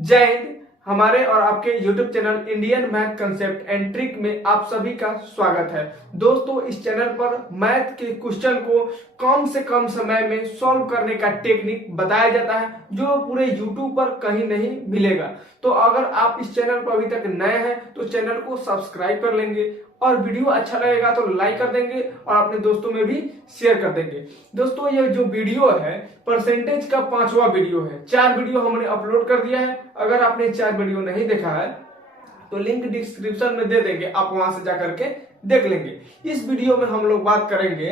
जय हिंद। हमारे और आपके YouTube channel Indian math concept and trick में आप सभी का स्वागत है। दोस्तों, इस चैनल पर मैथ के क्वेश्चन को कम से कम समय में सॉल्व करने का टेक्निक बताया जाता है जो पूरे YouTube पर कहीं नहीं मिलेगा। तो अगर आप इस चैनल पर अभी तक नए हैं तो चैनल को सब्सक्राइब कर लेंगे और वीडियो अच्छा लगेगा तो लाइक कर देंगे और अपने दोस्तों में भी शेयर कर देंगे। दोस्तों, ये जो वीडियो है परसेंटेज का 5वां वीडियो है। 4 वीडियो हमने अपलोड कर दिया है। अगर आपने 4 वीडियो नहीं देखा है तो लिंक डिस्क्रिप्शन में दे देंगे, आप वहां से जाकर के देख लेंगे। इस वीडियो में हम लोग बात करेंगे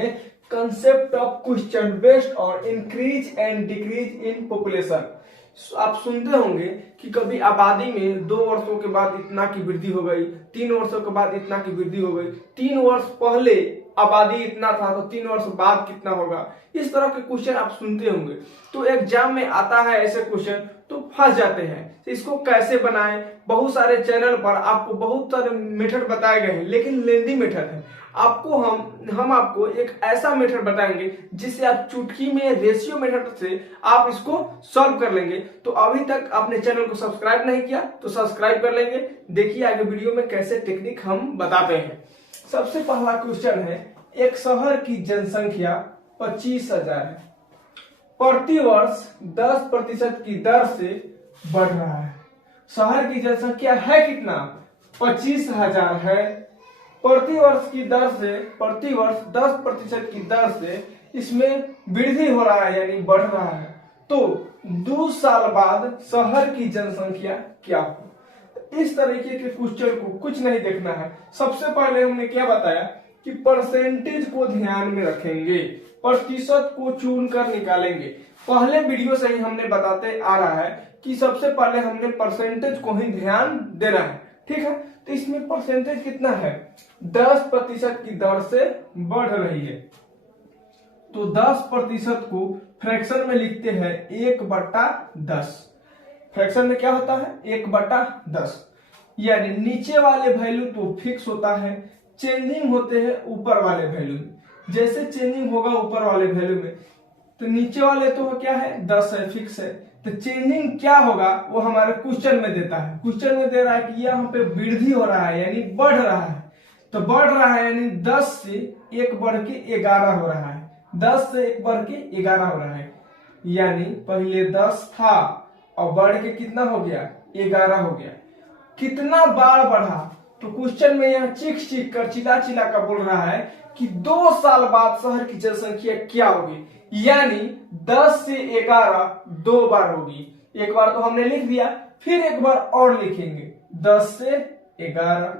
कंसेप्ट ऑफ क्वेश्चन बेस्ड और increase and decrease in population. आप सुनते होंगे कि कभी आबादी में 2 वर्षों के बाद इतना की वृद्धि हो गई, 3 वर्षों के बाद इतना की वृद्धि हो गई, 3 वर्ष पहले आबादी इतना था तो 3 वर्ष बाद कितना होगा। इस तरह के क्वेश्चन आप सुनते होंगे। तो एग्जाम में आता है ऐसे क्वेश्चन तो फंस जाते हैं। तो इसको कैसे बनाएं, बहुत सारे चैनल पर आपको बहुत सारे मेथड बताए गए हैं, लेकिन लेंदी मेथड है। आपको हम आपको एक ऐसा मेथड बताएंगे जिससे आप चुटकी में रेशियो मेथड से आप इसको सॉल्व कर लेंगे। तो अभी तक आपने चैनल को सब्सक्राइब नहीं किया तो सब्सक्राइब कर लेंगे। देखिए आगे वीडियो में कैसे टेक्निक हम बताते हैं। सबसे पहला क्वेश्चन है, एक शहर की जनसंख्या 25,000 है, प्रति वर्ष 10% की दर से बढ़ रहा है। शहर की जनसंख्या है कितना? 25,000 है। प्रति वर्ष की दर से, प्रति वर्ष 10% की दर से इसमें वृद्धि हो रहा है यानी बढ़ रहा है। तो 2 साल बाद शहर की जनसंख्या क्या हो? इस तरीके के क्वेश्चन को कुछ नहीं देखना है। सबसे पहले हमने क्या बताया कि परसेंटेज को ध्यान में रखेंगे, प्रतिशत को चुनकर निकालेंगे। पहले वीडियो से ही हमने बताते आ रहा है कि सबसे पहले हमने परसेंटेज को ही ध्यान देना है, ठीक है। तो इसमें परसेंटेज कितना है? 10% की दर से बढ़ रही है। तो 10% को फ्रैक्शन में लिखते हैं 1/10। फ्रैक्शन में क्या होता है? 1/10। यानी नीचे वाले वैल्यू तो फिक्स होता है, चेंजिंग होते हैं ऊपर वाले वैल्यू में। जैसे चेंजिंग होगा ऊपर वाले वैल्यू में तो नीचे वाले तो क्या है? 10 है, फिक्स है। तो चेंजिंग क्या होगा वो हमारे क्वेश्चन में देता है। क्वेश्चन में दे रहा है कि यहाँ पे वृद्धि हो रहा है यानी बढ़ रहा है। तो बढ़ रहा है यानी 10 से 1 बढ़ के 11 हो रहा है। 10 से 1 बढ़ के 11 हो रहा है। यानी पहले 10 था और बढ़ के कितना हो गया? 11 हो गया। कितना बार बढ़ा? तो क्वेश्चन में यहाँ चीख चीख कर, चिल्ला चिल्ला कर बोल रहा है कि 2 साल बाद शहर की जनसंख्या क्या होगी। यानी 10 से 11 2 बार होगी। एक बार तो हमने लिख दिया, फिर एक बार और लिखेंगे 10 से 11,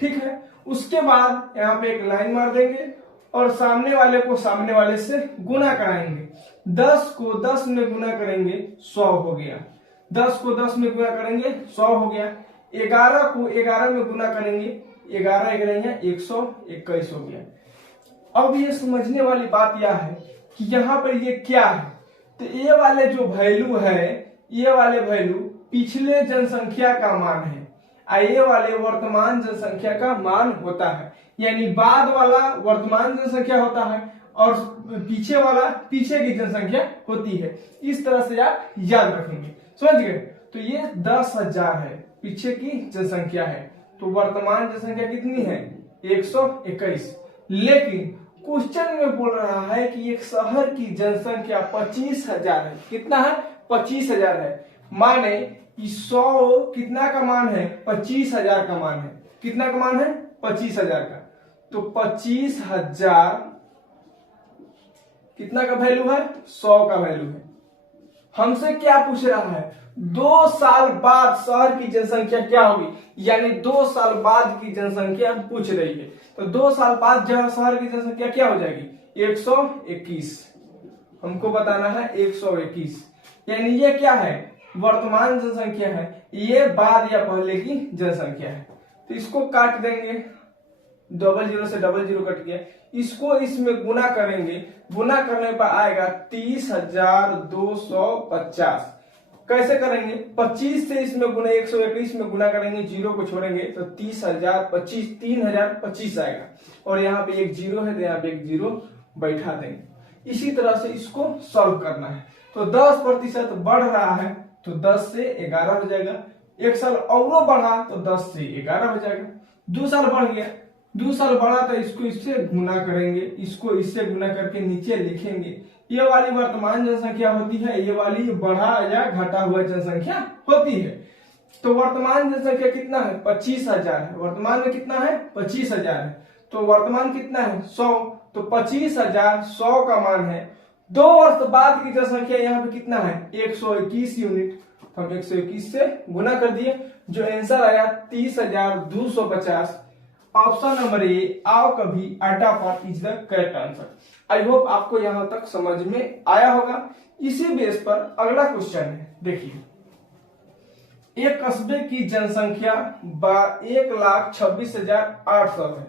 ठीक है। उसके बाद यहाँ पे एक लाइन मार देंगे और सामने वाले को सामने वाले से गुना कराएंगे। 10 को 10 में गुना करेंगे 100 हो गया। 10 को 10 में गुना करेंगे 100 हो गया। 11 को 11 में गुना करेंगे 11 11 121 हो गया। अब ये समझने वाली बात यह है कि यहाँ पर ये क्या है। तो ये वाले जो वैल्यू है, ये वाले वैल्यू पिछले जनसंख्या का मान है और ये वाले वर्तमान जनसंख्या का मान होता है। यानी बाद वाला वर्तमान जनसंख्या होता है और पीछे वाला पीछे की जनसंख्या होती है। इस तरह से आप याद रखेंगे, समझ गए। तो ये 10,000 है, पीछे की जनसंख्या है। तो वर्तमान जनसंख्या कितनी है? 121। लेकिन क्वेश्चन में बोल रहा है कि एक शहर की जनसंख्या 25,000 है। कितना है? 25,000 है। माने 100 कितना का मान है? 25,000 का मान है। कितना का मान है? 25,000 का। तो 25,000 कितना का वैल्यू है? 100 का वैल्यू है। हमसे क्या पूछ रहा है? 2 साल बाद शहर की जनसंख्या क्या होगी। यानी 2 साल बाद की जनसंख्या पूछ रही है। तो 2 साल बाद जहां शहर की जनसंख्या क्या हो जाएगी? 121। हमको बताना है 121। यानी ये क्या है? वर्तमान जनसंख्या है। ये बाद या पहले की जनसंख्या है। तो इसको काट देंगे, 00 से 00 कट गया। इसको इसमें गुना करेंगे, गुना करने पर आएगा 30,250। कैसे करेंगे? 25 से इसमें गुना 121 में गुना करेंगे, 0 को छोड़ेंगे तो 30,025 3025 आएगा। और यहाँ पे एक 0 है तो यहाँ पे एक 0 बैठा देंगे। इसी तरह से इसको सॉल्व करना है। तो 10% बढ़ रहा है तो 10 से 11 हो जाएगा। एक साल और बढ़ा तो 10 से 11 हो जाएगा। 2 साल बढ़ गया, 2 साल बढ़ा तो इसको इससे गुना करेंगे, इसको इससे गुना करके नीचे लिखेंगे। ये वाली वर्तमान जनसंख्या होती है, ये वाली बढ़ा या घटा हुआ जनसंख्या होती है। तो वर्तमान जनसंख्या कितना है? 25,000 है। वर्तमान में कितना है? 25,000 है। तो वर्तमान कितना है? 100। तो 25,000 100 का मान है। 2 वर्ष बाद की जनसंख्या यहाँ पे कितना है? 121 यूनिट। हम 121 से गुना कर दिए, जो आंसर आया 30,250। ऑप्शन नंबर ए, आओ कभी आटा पाट is the correct answer. I hope आपको यहां तक समझ में आया होगा। इसी बेस पर अगला क्वेश्चन है, देखिए। एक कस्बे की जनसंख्या 1,26,800 है,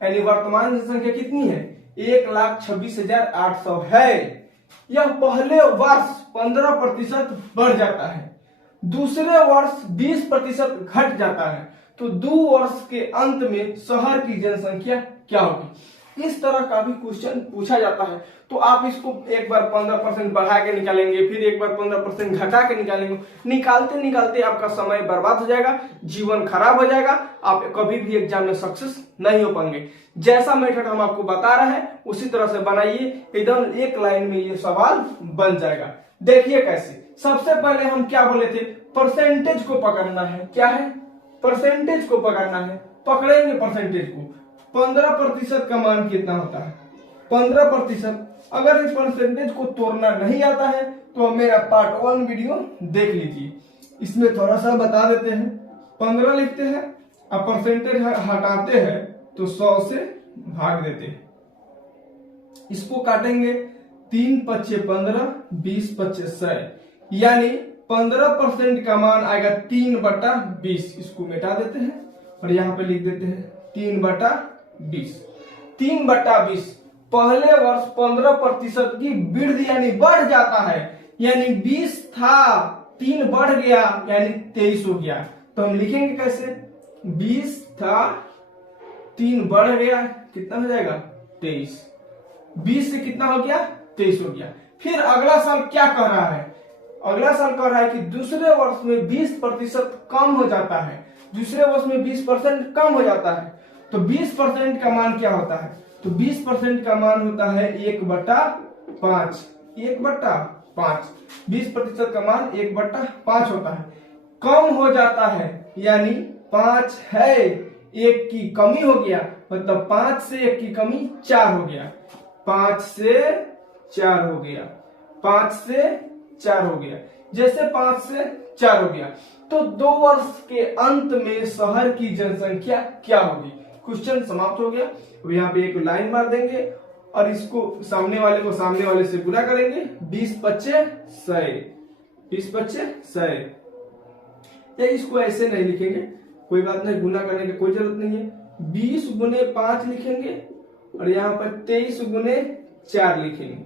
यानी वर्तमान जनसंख्या कितनी है? 1,26,800 है। यह पहले वर्ष 15% बढ़ जाता है, दूसरे वर्ष 20% घट जाता है, तो 2 वर्ष के अंत में शहर की जनसंख्या क्या होगी? इस तरह का भी क्वेश्चन पूछा जाता है। तो आप इसको एक बार 15% बढ़ा के निकालेंगे, फिर एक बार 15% घटा के निकालेंगे। निकालते निकालते आपका समय बर्बाद हो जाएगा, जीवन खराब हो जाएगा, आप कभी भी एग्जाम में सक्सेस नहीं हो पाएंगे। जैसा मेथड हम आपको बता रहे हैं उसी तरह से बनाइए, एकदम एक लाइन में ये सवाल बन जाएगा। देखिए कैसे। सबसे पहले हम क्या बोले थे? परसेंटेज को पकड़ना है। क्या है? परसेंटेज को पकड़ना है। पकड़ेंगे परसेंटेज को। 15% का मान कितना होता है? 15%। अगर इस परसेंटेज को तोड़ना नहीं आता है तो मेरा पार्ट 1 वीडियो देख लीजिए, इसमें थोड़ा सा बता देते हैं। 15 लिखते हैं, अब परसेंटेज हटाते हैं तो 100 से भाग देते हैं। इसको काटेंगे, 3 पच्चे 15, 20 पच्चे 100, यानी 15% का मान आएगा 3/20। इसको मिटा देते हैं और यहाँ पे लिख देते हैं 3/20। 3/20 पहले वर्ष 15% की वृद्धि यानी बढ़ जाता है, यानी 20 था 3 बढ़ गया यानी 23 हो गया। तो हम लिखेंगे कैसे? 20 था 3 बढ़ गया, कितना हो जाएगा? 23। 20 से कितना हो गया? 23 हो गया। फिर अगला साल क्या कह रहा है? अगला साल कह रहा है कि दूसरे वर्ष में 20% कम हो जाता है। दूसरे वर्ष में 20% कम हो जाता है, तो 20% का मान क्या होता है? तो 20% का मान होता है 1/5। 1/5। 20% का मान 1/5 होता है। कम हो जाता है यानी 5 है, 1 की कमी हो गया, मतलब 5 से 1 की कमी 4 हो गया। 5 से 4 हो गया। 5 से 4 हो गया। जैसे 5 से 4 हो गया तो 2 वर्ष के अंत में शहर की जनसंख्या क्या होगी? क्वेश्चन समाप्त हो गया। अब यहाँ पे एक लाइन मार देंगे और इसको सामने वाले को सामने वाले से गुना करेंगे। 20 पच्चे 100, 20 पच्चे 100। या इसको ऐसे नहीं लिखेंगे, कोई बात नहीं, गुना करने की कोई जरूरत नहीं है। 20 गुने 5 लिखेंगे और यहाँ पर 23 गुने 4 लिखेंगे।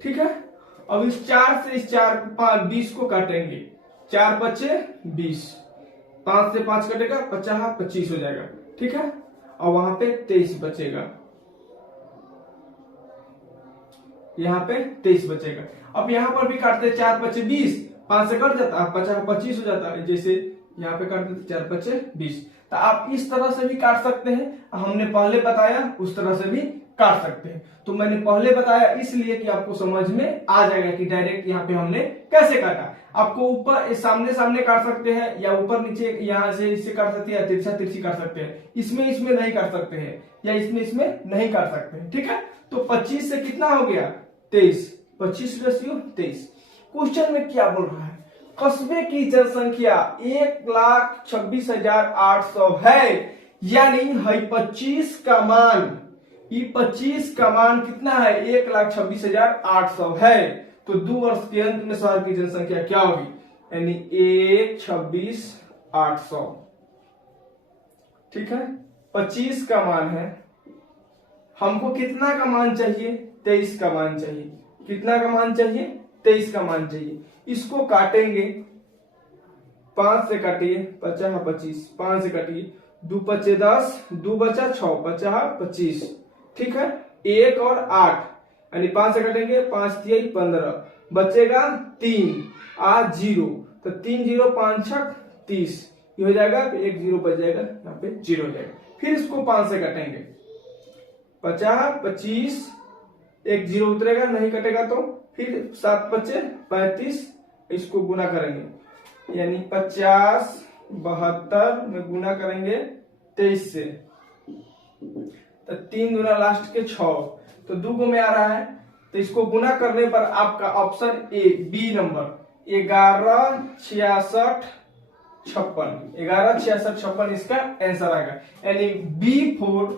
ठीक है। अब इस 4 से इस 4 5 20 को काटेंगे। 4 पच्चे 20, 5 से 5 कटेगा, 50 25 हो जाएगा। ठीक है। और वहां पे 23 बचेगा, यहाँ पे 23 बचेगा। अब यहाँ पर भी काटते 4 पच्चे 20, 5 से कट जाता है, 50 25 हो जाता है। जैसे यहाँ पे काटते 4 पच्चे 20। तो आप इस तरह से भी काट सकते हैं, हमने पहले बताया उस तरह से भी काट सकते हैं। तो मैंने पहले बताया इसलिए कि आपको समझ में आ जाएगा कि डायरेक्ट यहाँ पे हमने कैसे काटा। आपको ऊपर सामने सामने काट सकते हैं, या ऊपर नीचे यहाँ से इससे काट सकते हैं, या तिरछा तिरछी काट सकते हैं। इसमें नहीं काट सकते हैं, या इसमें नहीं काट सकते हैं। ठीक है। तो 25 से कितना हो गया? 23। 25 रेशियो 23। क्वेश्चन में क्या बोल रहा है? कस्बे की जनसंख्या 1,26,800 है, यानी 25 का मान, ये 25 का मान कितना है? 1,26,800 है। तो 2 वर्ष के अंत में शहर की जनसंख्या क्या होगी? यानी 1,26,800। ठीक है। 25 का मान है, हमको कितना का मान चाहिए? 23 का मान चाहिए। कितना का मान चाहिए? 23 का मान चाहिए। इसको काटेंगे, 5 से काटिए, 50 25, 5 से काटिए, 2 पच्चे 10, 2 बचा 6, 50 25। ठीक है। 1 और 8, यानी 5 से कटेंगे, 5 3 15, बचेगा 3 आ 0। तो 3 0 5 6 30, ये हो जाएगा, फिर 1 0 बच जाएगा, यहाँ पे 0 हो जाएगा। फिर इसको 5 से काटेंगे, 50 25, 1 0 उतरेगा, नहीं कटेगा तो फिर 7 बचे 35, इसको गुना करेंगे, यानी 50 72 में गुना करेंगे 23 से, तो 3 गुना लास्ट के 6, तो 2 को में आ रहा है, तो इसको गुना करने पर आपका ऑप्शन ए बी नंबर 11 66 56, 11 66 56 इसका आंसर आएगा, यानी B4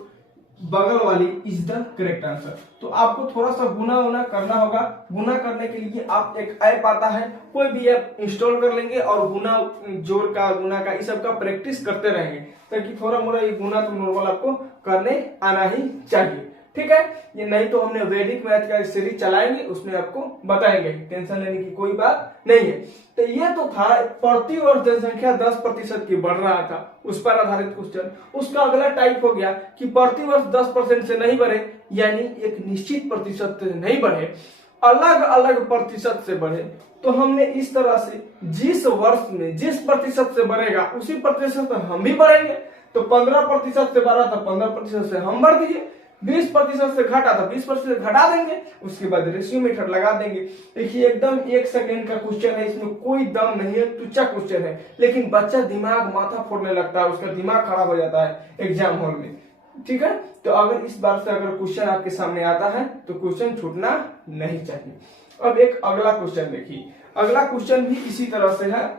बगल वाली इज द करेक्ट आंसर। तो आपको थोड़ा सा गुना वुना करना होगा। गुना करने के लिए आप एक ऐप आता है, कोई भी ऐप इंस्टॉल कर लेंगे और गुना जोड़ का गुना का इस सब का प्रैक्टिस करते रहेंगे, ताकि थोड़ा मोड़ा ये गुना तो नॉर्मल आपको करने आना ही चाहिए, ठीक है। ये नहीं तो हमने वैदिक मैथ का सीरीज चलाएंगे, उसमें आपको बताएंगे, टेंशन लेने की कोई बात नहीं है। तो ये तो था प्रति वर्ष जनसंख्या 10% की बढ़ रहा था, उस पर आधारित क्वेश्चन। उसका अगला टाइप हो गया कि प्रति वर्ष 10% से नहीं बढ़े, यानी एक निश्चित प्रतिशत से नहीं बढ़े, अलग अलग प्रतिशत से बढ़े। तो हमने इस तरह से जिस वर्ष में जिस प्रतिशत से बढ़ेगा उसी प्रतिशत से हम भी बढ़ेंगे। तो 15% से बढ़ा था, 15% से हम बढ़ दीजिए, 20% से घटा था, 20% घटा देंगे, उसके बाद रेशियो मेथड लगा देंगे। देखिए एकदम 1 सेकेंड का क्वेश्चन है, इसमें कोई दम नहीं है, तुच्चा क्वेश्चन है, लेकिन बच्चा दिमाग माथा फोड़ने लगता है, उसका दिमाग खराब हो जाता है एग्जाम हॉल में, ठीक है। तो अगर इस बार से अगर क्वेश्चन आपके सामने आता है तो क्वेश्चन छूटना नहीं चाहिए। अब एक अगला क्वेश्चन देखिए, अगला क्वेश्चन भी इसी तरह से है।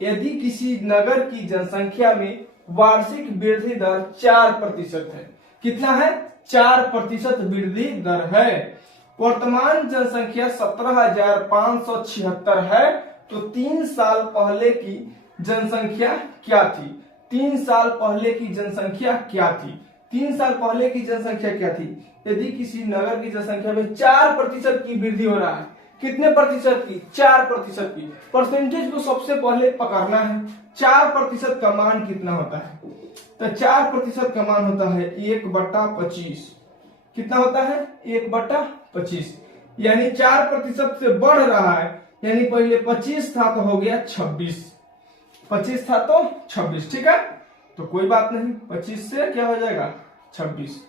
यदि किसी नगर की जनसंख्या में वार्षिक वृद्धि दर 4% है, कितना है? 4% वृद्धि दर है। वर्तमान जनसंख्या 17,576 है, तो 3 साल पहले की जनसंख्या क्या थी? 3 साल पहले की जनसंख्या क्या थी? 3 साल पहले की जनसंख्या क्या थी? यदि किसी नगर की जनसंख्या में 4% की वृद्धि हो रहा है, कितने प्रतिशत की? 4% की। परसेंटेज को सबसे पहले पकड़ना है। 4% का मान कितना होता है? तो 4% का मान होता है 1/25। कितना होता है? 1/25, यानी 4% से बढ़ रहा है, यानी पहले 25 था तो हो गया 26, 25 था तो 26, ठीक है। तो कोई बात नहीं, 25 से क्या हो जाएगा? 26,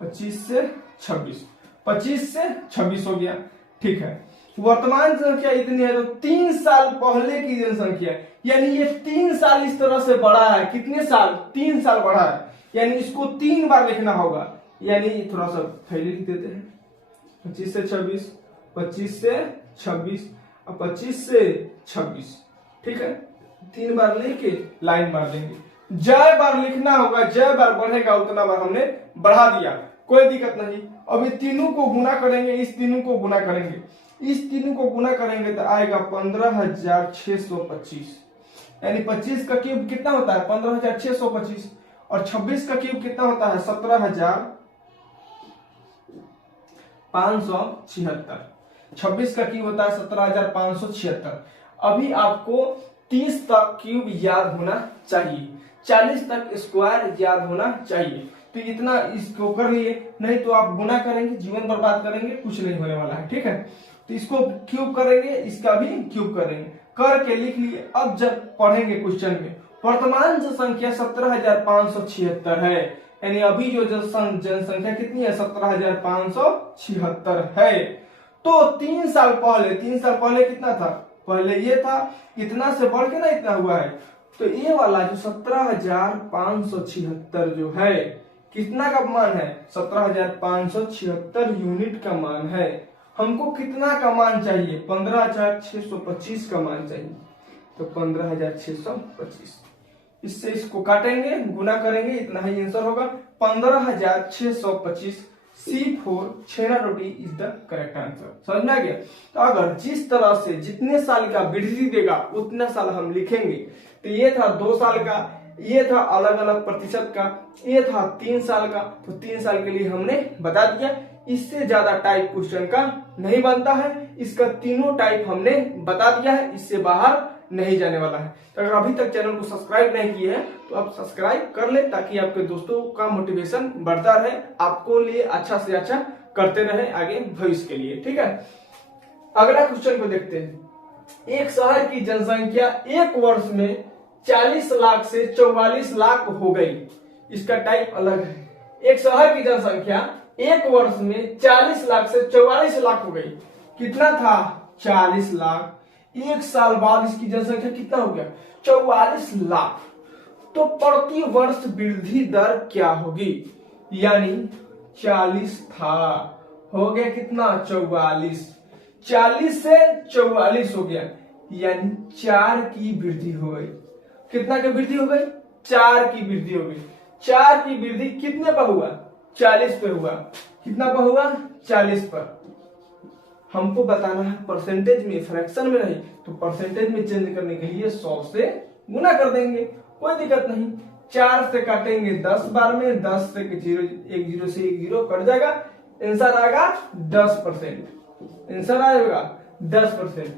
25 से 26, 25 से 26 हो गया, ठीक है। वर्तमान जनसंख्या इतनी है, तो 3 साल पहले की जनसंख्या, यानी ये 3 साल इस तरह से बढ़ा है। कितने साल? 3 साल बढ़ा है, यानी इसको 3 बार लिखना होगा, यानी थोड़ा सा पहले लिख देते हैं। 25 से 26, 25 से 26 और 25 से 26, ठीक है। 3 बार लेके लाइन मार देंगे। जय बार लिखना होगा, जय बार बढ़ेगा उतना बार हमने बढ़ा दिया, कोई दिक्कत नहीं। अब ये तीनों को गुना करेंगे, इस तीनों को गुना करेंगे, इस तीनों को गुना करेंगे तो आएगा 15,625, यानी 25 का क्यूब कितना होता है? 15,625, और 26 का क्यूब कितना होता है? 17,576। 26 का क्यूब होता है 17,576। अभी आपको 30 तक क्यूब याद होना चाहिए, 40 तक स्क्वायर याद होना चाहिए। तो इतना इसको कर लिए, नहीं तो आप गुना करेंगे, जीवन बर्बाद करेंगे, कुछ नहीं होने वाला है, ठीक है। तो इसको क्यूब करेंगे, इसका भी क्यूब करेंगे, करके लिख लिए। अब जब पढ़ेंगे क्वेश्चन में, वर्तमान जनसंख्या 17,576 है, यानी अभी जो जनसंख्या कितनी है? 17,576 है। तो 3 साल पहले, 3 साल पहले कितना था? पहले ये था, इतना से बढ़ के ना इतना हुआ है। तो ये वाला जो 17,576 जो है, कितना का मान है? 17,576 यूनिट का मान है। हमको कितना का मान चाहिए? 15,625 का मान चाहिए। तो 15,625, इससे इसको काटेंगे, गुना करेंगे, इतना ही आंसर होगा 15,625। C4 6 is the correct answer. समझ में आ गया? तो अगर जिस तरह से जितने साल का वृद्धि देगा उतने साल हम लिखेंगे। तो ये था 2 साल का, ये था अलग अलग प्रतिशत का, ये था 3 साल का। तो 3 साल के लिए हमने बता दिया। इससे ज्यादा टाइप क्वेश्चन का नहीं बनता है, इसका तीनों टाइप हमने बता दिया है, इससे बाहर नहीं जाने वाला है। तो अगर अभी तक चैनल को सब्सक्राइब नहीं किए हैं तो आप सब्सक्राइब कर ले, ताकि आपके दोस्तों का मोटिवेशन बढ़ता रहे, आपको लिए अच्छा से अच्छा करते रहे आगे भविष्य के लिए, ठीक है। अगला क्वेश्चन को देखते हैं। एक शहर की जनसंख्या एक वर्ष में 40 लाख से 44 लाख हो गई। इसका टाइप अलग है। एक शहर की जनसंख्या एक वर्ष में 40 लाख से 44 लाख हो गई। कितना था? 40 लाख। एक साल बाद इसकी जनसंख्या कितना हो गया? 44 लाख। तो प्रति वर्ष वृद्धि दर क्या होगी? यानी 40 था, हो गया कितना? 44। 40 से 44 हो गया, यानी 4 की वृद्धि हो गई। कितना की वृद्धि हो गई? 4 की वृद्धि हो गई। 4 की वृद्धि कितने पर हुआ? 40 पे हुआ। कितना पर हुआ? 40 पर। हमको बताना है परसेंटेज में, फ्रैक्शन में नहीं। तो परसेंटेज में चेंज करने के लिए 100 से गुना कर देंगे, कोई दिक्कत नहीं। 4 से काटेंगे 10 बार में, 10 से 0, 1 0 से 1 0 कट जाएगा। आंसर आएगा 10%। आंसर आएगा 10%।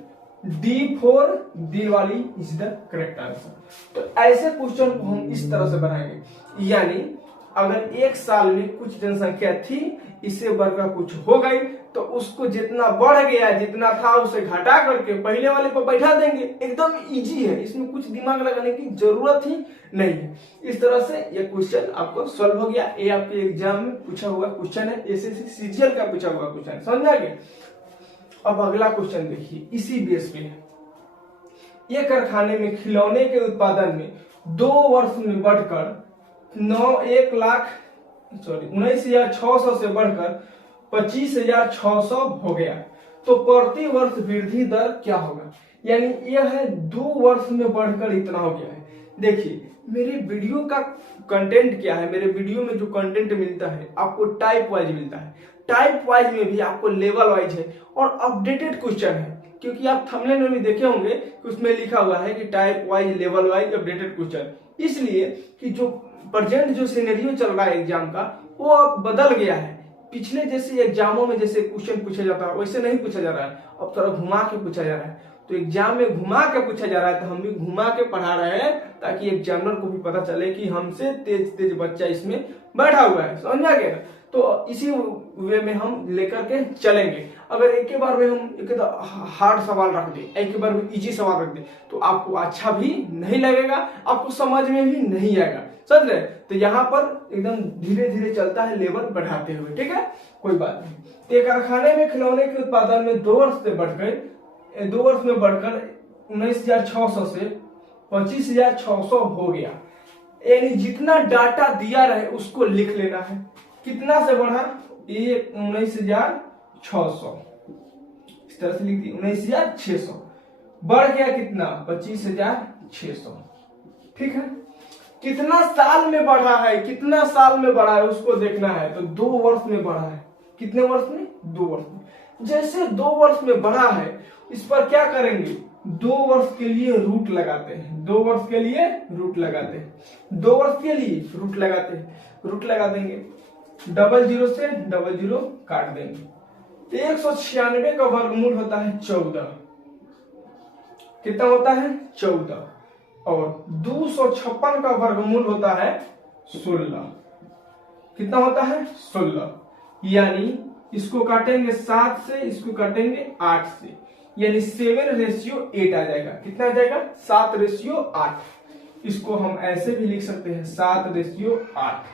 D4 Diwali is the correct answer. तो ऐसे क्वेश्चन को हम इस तरह से बनाएंगे, यानी अगर एक साल में कुछ जनसंख्या थी, इससे बढ़कर कुछ हो गई, तो उसको जितना बढ़ गया, जितना था उसे घटा करके पहले वाले पर बैठा देंगे। एकदम इजी है, इसमें कुछ दिमाग लगाने की जरूरत ही नहीं है। इस तरह से ये क्वेश्चन आपको सॉल्व हो गया। ये आपके एग्जाम में पूछा हुआ क्वेश्चन है, एसएससी सीजीएल का पूछा हुआ क्वेश्चन, समझ आ गया। अब अगला क्वेश्चन देखिए, इसी बेस पे ये कारखाने में खिलौने के उत्पादन में 2 वर्ष में बढ़कर 19,600 से बढ़कर 25,600 हो गया। तो प्रति वर्ष वृद्धि दर क्या होगा? यानी यह है 2 वर्ष में बढ़कर इतना हो गया है। देखिए मेरे वीडियो का कंटेंट क्या है, मेरे वीडियो में जो कंटेंट मिलता है आपको टाइप वाइज मिलता है। टाइप वाइज में भी आपको लेवल वाइज है और अपडेटेड क्वेश्चन है, क्योंकि आप थंबनेल में भी देखे होंगे कि उसमें लिखा हुआ है कि type wise, level wise, updated question. इसलिए कि जो प्रेजेंट जो सिनेरियो चल रहा है एग्जाम का, वो अब बदल गया है। पिछले जैसे एग्जामों में जैसे क्वेश्चन पूछा जाता है वैसे नहीं पूछा जा रहा है, अब थोड़ा घुमा के पूछा जा रहा है। तो एग्जाम में घुमा के पूछा जा रहा है, तो हम भी घुमा के पढ़ा रहे हैं, ताकि एग्जामिनर को भी पता चले कि हमसे तेज तेज बच्चा इसमें बैठा हुआ है, समझ आ गया। तो इसी वे में हम लेकर के चलेंगे। अगर एक के बार में हम एक हार्ड सवाल रख दें, एक के बार में इजी सवाल रख दें, तो आपको अच्छा भी नहीं लगेगा, आपको समझ में भी नहीं आएगा, समझ रहे। तो यहाँ पर एकदम धीरे धीरे चलता है, लेवल बढ़ाते हुए, ठीक है, कोई बात नहीं। एक कारखाने में खिलौने के उत्पादन में 2 वर्ष में बढ़कर 19,600 से 25,600 हो गया। यानी जितना डाटा दिया रहे उसको लिख लेना है। कितना से बढ़ा? ये 19,600, इस तरह से लिख दी 19,600। बढ़ गया कितना? 25,600, ठीक है। कितना साल में बढ़ा है, कितना साल में बढ़ा है उसको देखना है। तो 2 वर्ष में बढ़ा है। कितने वर्ष में? 2 वर्ष में। जैसे 2 वर्ष में बढ़ा है, इस पर क्या करेंगे? 2 वर्ष के लिए रूट लगाते हैं। 2 वर्ष के लिए रूट लगाते हैं। 2 वर्ष के लिए रूट लगाते हैं, रूट लगा देंगे। 00 से 00 काट देंगे। 196 का वर्गमूल होता है 14। कितना होता है? 14। और 256 का वर्गमूल होता है 16। कितना होता है? 16। यानी इसको काटेंगे 7 से, इसको काटेंगे 8 से, यानी 7:8 आ जाएगा। कितना आ जाएगा? 7:8। इसको हम ऐसे भी लिख सकते हैं 7:8।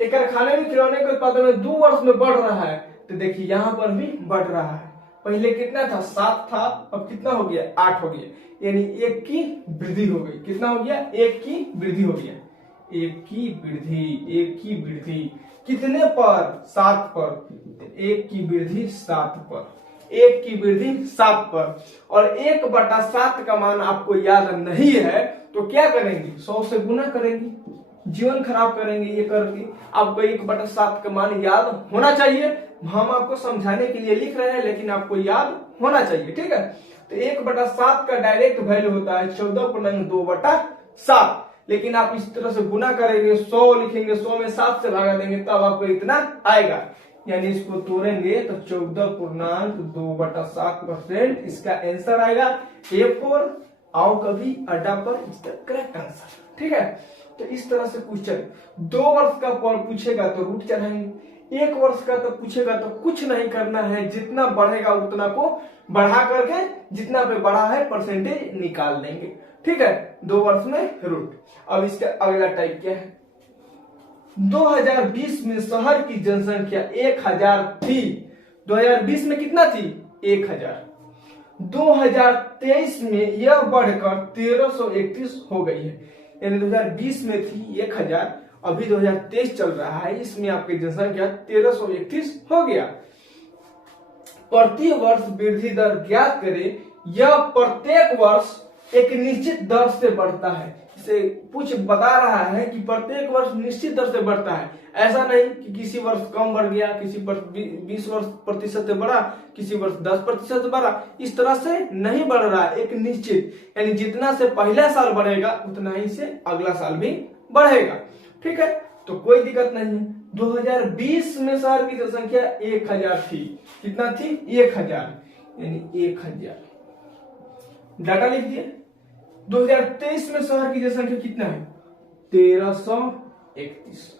एक कारखाने में खिलौने के उत्पादन में 2 वर्ष में बढ़ रहा है, तो देखिए यहां पर भी बढ़ रहा है। पहले कितना था? 7 था, अब कितना हो गया? 8 हो गया। यानी 1 की वृद्धि हो गई। कितना हो गया? 1 की वृद्धि हो गया। 1 की वृद्धि, 1 की वृद्धि कितने पर? 7 पर। 1 की वृद्धि 7 पर, 1 की वृद्धि 7 पर। और 1/7 का मान आपको याद नहीं है, तो क्या करेंगे? 100 से गुना करेंगे। जीवन खराब करेंगे ये करके। आपको 1/7 का मान याद होना चाहिए। हम आपको समझाने के लिए लिख रहे हैं, लेकिन आपको याद होना चाहिए, ठीक है। तो 1/7 का डायरेक्ट वैल्यू होता है 14.2/7। लेकिन आप इस तरह से गुना करेंगे, 100 लिखेंगे, 100 में 7 से भागा देंगे, तब आपको इतना आएगा। यानी इसको तोड़ेंगे तो 14.2/7% इसका आंसर आएगा। A4 आओ कभी अड्डा पर, इसका करेक्ट आंसर, ठीक है। तो इस तरह से क्वेश्चन 2 वर्ष का पूछेगा तो रूट चढ़ाएंगे, एक वर्ष का तो पूछेगा तो कुछ नहीं करना है, जितना बढ़ेगा उतना को बढ़ा करके जितना पे बढ़ा है परसेंटेज निकाल देंगे। ठीक है, 2 वर्ष में रूट। अब इसका अगला टाइप क्या है, 2020 में शहर की जनसंख्या 1000 थी। 2020 में कितना थी, 1000। 2023 में यह बढ़कर 1331 हो गई है। यानी 2020 में थी 1000, अभी 2023 चल रहा है, इसमें आपकी जनसंख्या 1331 हो गया। प्रति वर्ष वृद्धि दर ज्ञात करें। यह प्रत्येक वर्ष एक निश्चित दर से बढ़ता है। इसे कुछ बता रहा है कि प्रत्येक वर्ष निश्चित दर से बढ़ता है। ऐसा नहीं कि किसी वर्ष कम बढ़ गया, किसी वर्ष 20% से बढ़ा, किसी वर्ष 10% से बढ़ा, इस तरह से नहीं बढ़ रहा है। एक निश्चित, यानी जितना से पहला साल बढ़ेगा उतना ही से अगला साल भी बढ़ेगा। ठीक है, तो कोई दिक्कत नहीं है। 2020 में शहर की जनसंख्या 1000 थी। कितना थी, 1000, यानी 1000 डाटा लिख दिए। 2023 में शहर की जनसंख्या कितना है, 1331।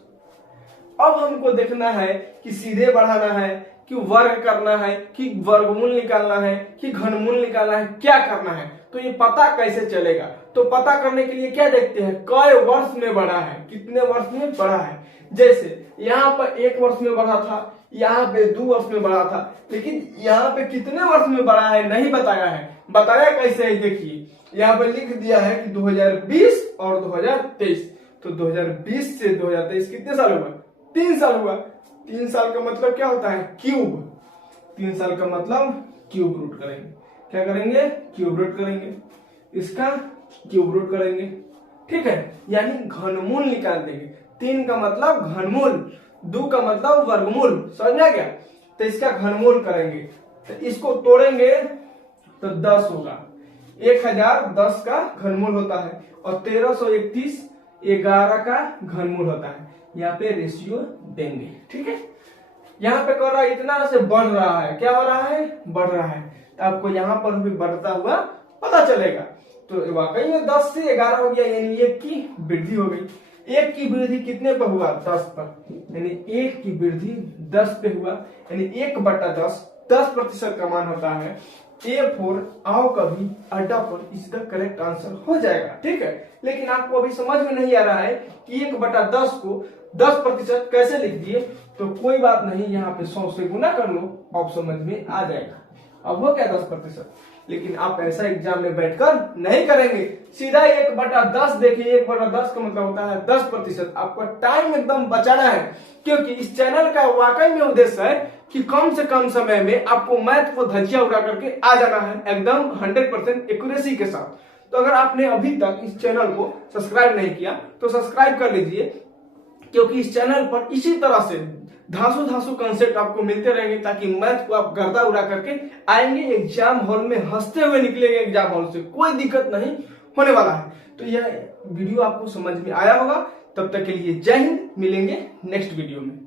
अब हमको देखना है कि सीधे बढ़ाना है कि वर्ग करना है कि वर्गमूल निकालना है कि घनमूल निकालना है, क्या करना है। तो ये पता कैसे चलेगा, तो पता करने के लिए क्या देखते हैं, कई वर्ष में बढ़ा है, कितने वर्ष में बढ़ा है। जैसे यहाँ पर 1 वर्ष में बढ़ा था, यहाँ पे 2 वर्ष में बढ़ा था, लेकिन यहाँ पे कितने वर्ष में बढ़ा है नहीं बताया है। बताया कैसे है, देखिए यहाँ पे लिख दिया है कि 2020 और 2023। तो 2020 से 2023 कितने साल हुआ, 3 साल हुआ। 3 साल का मतलब क्या होता है, क्यूब। 3 साल का मतलब क्यूब रूट करेंगे। क्या करेंगे, क्यूब रूट करेंगे, इसका क्यूब रूट करेंगे। ठीक है, यानी घनमूल निकाल देंगे। 3 का मतलब घनमूल, 2 का मतलब वर्गमूल, समझ में आ गया। तो इसका घनमूल करेंगे, तो इसको तोड़ेंगे तो 10 होगा। 1000 10 का घनमूल होता है और 1331 11 का घनमूल होता है। यहाँ पे रेशियो देंगे। ठीक है, यहाँ पे कर रहा है इतना से बढ़ रहा है, क्या हो रहा है, बढ़ रहा है। तो आपको यहाँ पर भी बढ़ता हुआ पता चलेगा। तो वाकई में 10 से 11 हो गया, यानी 1 की वृद्धि हो गई। 1 की वृद्धि कितने पर हुआ, 10 पर, यानी 1 की वृद्धि 10 पे हुआ, यानी 1/10 10% का मान होता है। A4 आओ कभी अड्डा पर इज द करेक्ट आंसर हो जाएगा। ठीक है, लेकिन आपको अभी समझ में नहीं आ रहा है कि 1/10 को 10% कैसे लिख दिए। तो कोई बात नहीं, यहाँ पे 100 से गुना कर लो, आप समझ में आ जाएगा। अब वो क्या 10%, लेकिन आप ऐसा एग्जाम में बैठकर नहीं करेंगे, सीधा 1/10 देखिए। 1/10 का मतलब होता है 10%। आपको टाइम एकदम बचाना है, क्योंकि इस चैनल का वाकई में उद्देश्य है कि कम से कम समय में आपको मैथ को धज्जियां उड़ा करके आ जाना है, एकदम 100% एक्यूरेसी के साथ। तो अगर आपने अभी तक इस चैनल को सब्सक्राइब नहीं किया तो सब्सक्राइब कर लीजिए, क्योंकि इस चैनल पर इसी तरह से धांसू कंसेप्ट आपको मिलते रहेंगे, ताकि मैथ को आप गर्दा उड़ा करके आएंगे एग्जाम हॉल में, हंसते हुए निकलेंगे एग्जाम हॉल से, कोई दिक्कत नहीं होने वाला है। तो यह वीडियो आपको समझ में आया होगा। तब तक के लिए जय हिंद, मिलेंगे नेक्स्ट वीडियो में।